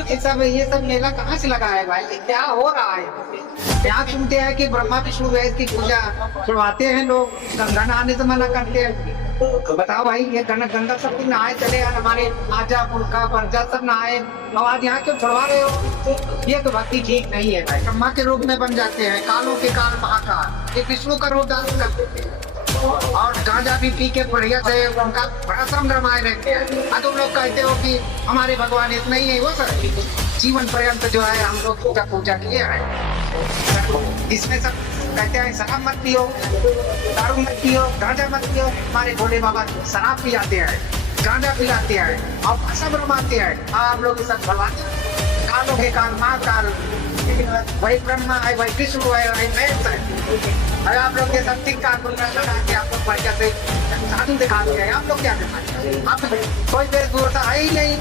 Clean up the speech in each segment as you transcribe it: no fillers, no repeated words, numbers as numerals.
ये सब मेला कहाँ से लगा है भाई? ये क्या हो रहा है? यहाँ सुनते हैं कि ब्रह्मा विष्णु महेश की पूजा छुड़वाते हैं लोग, गंगा नहाने से मना करते हैं। तो बताओ भाई, ये गंगा सब कुछ नहाए चले यार, हमारे आजा पुरखा परजा सब नहाए, और आज यहाँ क्यों छुड़वा रहे हो? ये तो भक्ति ठीक नहीं है भाई। ब्रह्मा के रूप में बन जाते हैं, कालों के काल महाकाल, ये विष्णु का रूप धारण कर देते हैं, और गांजा भी पी के बढ़िया से उनका बड़ा श्रम रमाए रहते हैं। तुम लोग कहते हो कि हमारे भगवान इतना ही है, वो सर जीवन पर्यंत जो है हम लोग पूजा किए हैं। इसमें सब कहते हैं शराब मत पियो, दारू मत पियो, गांजा मत पियो। हमारे भोले बाबा शराब पिलाते हैं, गांजा पिलाते हैं और भाषा रमाते हैं। आप लोग सब भरवाते हैं, कालों के काल महाकाल, वही ब्रह्मा है, वही विष्णु है, वही महेश है। आप लोग के सब ठीक ठाक लगा के आप लोग बढ़िया से साधु दिखाते हैं। आप लोग क्या दिखाते हैं? आप कोई वेशभूषा है ही नहीं।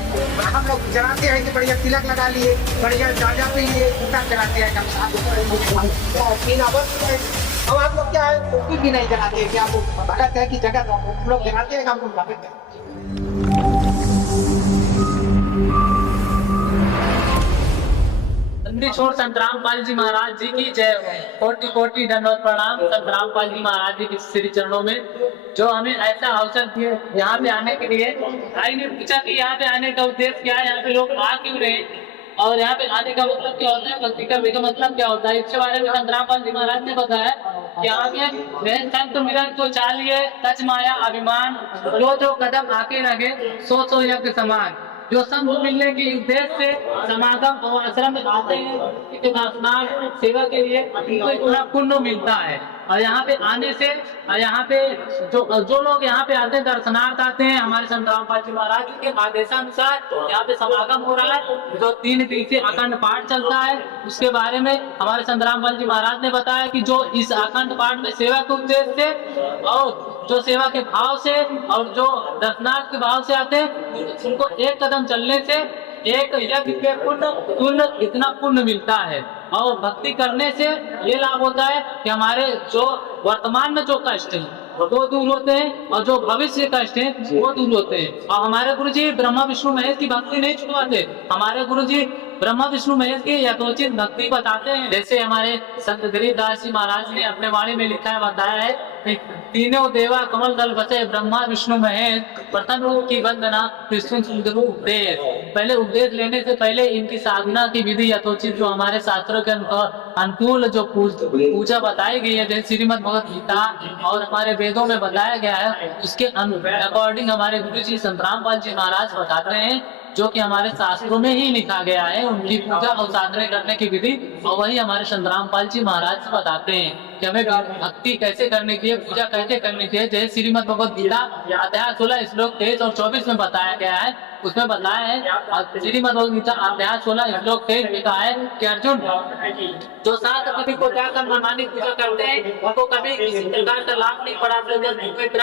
हम लोग जलाते हैं कि बढ़िया तिलक लगा लिए, बढ़िया गांजा पी लिए, पूजा कराते हैं हम साधु पीना बस है। और आप लोग क्या है, कुछ भी नहीं जलाते हैं कि आप भगत है कि जगत हम लोग जलाते हैं, हम लोग भगत है। छोड़ संतरामपाल जी महाराज जी की जय हो। कोटि कोटि दंडवत प्रणाम संतरामपाल जी महाराज जी के श्री चरणों में, जो हमें ऐसा अवसर दिए यहाँ पे आने के लिए। भाई ने पूछा कि यहाँ पे आने का उद्देश्य क्या है, यहाँ पे लोग आ क्यों रहे, और यहाँ पे आने का मतलब क्या होता है, भक्ति करने का मतलब क्या होता है। इसके बारे में संतरामपाल जी महाराज ने बताया कि यहाँ पे संत मिलन को चालिए तज माया अभिमान, जो कदम आके लगे सो यज्ञ समान। जो संत मिलने के उद्देश्य से समागम और आश्रम में आते हैं, स्नान सेवा के लिए, उनको इतना पुण्य मिलता है। और यहाँ पे आने से, यहाँ पे जो लोग यहाँ पे आते हैं, दर्शनार्थ आते हैं, हमारे संतरामपाल जी महाराज के आदेशानुसार यहाँ पे समागम हो रहा है, जो 3 दिवसीय अखंड पाठ चलता है। उसके बारे में हमारे संतरामपाल जी महाराज ने बताया कि जो इस अखंड पाठ में सेवा के उद्देश्य से और जो सेवा के भाव से और जो दर्शनार्थ के भाव से आते हैं, उनको एक कदम चलने से एक यज्ञ के पुण्य इतना पुण्य मिलता है। और भक्ति करने से ये लाभ होता है कि हमारे जो वर्तमान में जो कष्ट है वो दूर होते हैं, और जो भविष्य के कष्ट है वो दूर होते हैं। और हमारे गुरुजी ब्रह्मा विष्णु महेश की भक्ति नहीं छुड़वाते। हमारे गुरुजी ब्रह्मा विष्णु महेश की यथोचित भक्ति बताते हैं। जैसे हमारे संत गरीबदास जी महाराज ने अपने वाणी में लिखा है, बताया है कि तीनों देवा कमल दल बसे, ब्रह्मा विष्णु महेश, प्रथम रूप की वंदना विष्णु सुंदर उपदेश। पहले उपदेश लेने से पहले इनकी साधना की विधि यथोचित जो हमारे शास्त्रों के अनुकूल जो पूजा बताई गई है, जैसे श्रीमद् भगवत गीता और हमारे वेदों में बताया गया है, उसके अकॉर्डिंग हमारे गुरु जी संतरामपाल जी महाराज बताते हैं, जो कि हमारे शास्त्रों में ही लिखा गया है। उनकी पूजा और साधना करने की विधि और वही हमारे संतरामपाल जी महाराज बताते हैं कि हमें भक्ति कैसे करनी चाहिए, पूजा कैसे करनी चाहिए। जैसे श्रीमद् भगवत गीता अध्याय 16 श्लोक 23 और 24 में बताया गया है। उसमें बताया है, श्रीमद् भगवत गीता अध्याय 16 श्लोक 23 लिखा है कि अर्जुन, जो 7 पति को त्यागकर मनमानी पूजा करते हैं, उनको कभी किसी प्रकार का लाभ नहीं पड़ा,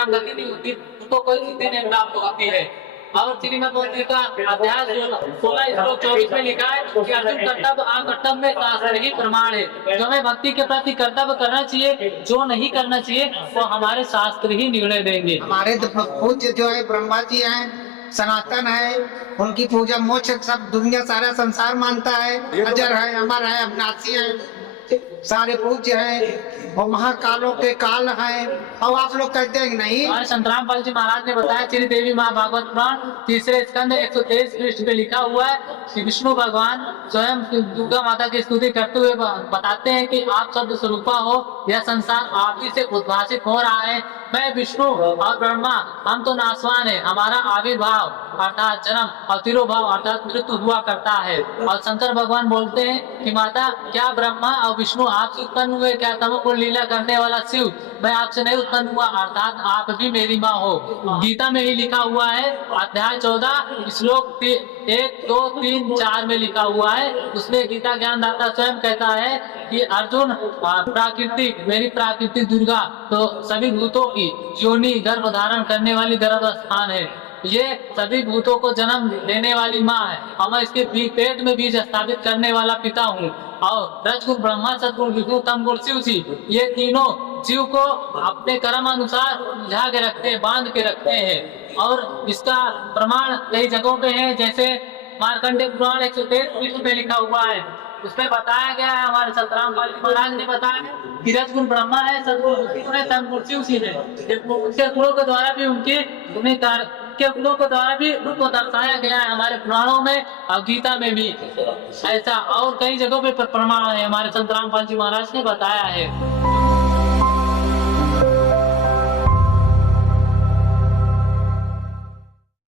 गति नहीं होती, उनको कोई सिद्धि नहीं प्राप्त होती है। और श्रीमद् भगवत गीता अध्याय 16 श्लोक 24 में लिखा है कि अर्जुन, कर्तव्य अकर्तव्य में शास्त्र ही प्रमाण है। जो हमें भक्ति के प्रति कर्तव्य करना चाहिए, जो नहीं करना चाहिए वो हमारे शास्त्र ही निर्णय देंगे। हमारे पूज्य जो है ब्रह्मा जी हैं, सनातन है, उनकी पूजा मोक्ष सब दुनिया सारा संसार मानता है, अजर है, अमर है, अविनाशी है, सारे पूज्य हैं और महाकालों के काल हैं। और आप लोग कहते हैं कि नहीं। हमारे संतरामपाल जी महाराज ने बताया, श्री देवी महाभागवत पुराण 3 स्कंद 123 पृष्ठ पे लिखा हुआ है कि विष्णु भगवान स्वयं दुर्गा माता की स्तुति करते हुए बताते हैं कि आप शब्द स्वरूपा हो, यह संसार आप ही से उद्भाषित हो रहा है। मैं विष्णु और ब्रह्मा, हम तो नासवान है, हमारा आविर्भाव अर्थात जन्म और तिरोभाव अर्थात मृत्यु हुआ करता है। और शंकर भगवान बोलते हैं कि माता, क्या ब्रह्मा और विष्णु आपसे उत्पन्न हुए? क्या तमोगुण लीला करने वाला शिव, मैं आपसे नहीं उत्पन्न हुआ, अर्थात आप भी मेरी माँ हो। गीता में ही लिखा हुआ है, अध्याय 14 श्लोक 1, 2, 3, 4 में लिखा हुआ है। उसमें गीता ज्ञानदाता स्वयं कहता है कि अर्जुन, प्राकृतिक मेरी प्राकृतिक दुर्गा तो सभी भूतों की योनि गर्भ धारण करने वाली गर्भ स्थान है। ये सभी भूतों को जन्म देने वाली माँ है, और मैं इसके पेट में बीज स्थापित करने वाला पिता हूँ। और रजगुण ब्रह्मा, सदगुण विष्णु, तमगुण शिव जी, ये तीनों जीव को अपने कर्म अनुसार उलझा के रखते हैं, बांध के रखते हैं। और इसका प्रमाण कई जगहों पे है, जैसे मार्कंडेय पुराण 123 पृष्ठ पे लिखा हुआ है। उसमें बताया गया है, हमारे सतरामपाल जी महाराज ने बताया कि रजगुण ब्रह्मा है, सदगुण विष्णु है, तत्पुरुषी उसी है। उनके गुणों के द्वारा भी उनके गुणों के द्वारा भी उनको दर्शाया गया है हमारे पुराणों में और गीता में भी ऐसा, और कई जगहों पे प्रमाण है, हमारे संत रामपाल जी महाराज ने बताया है।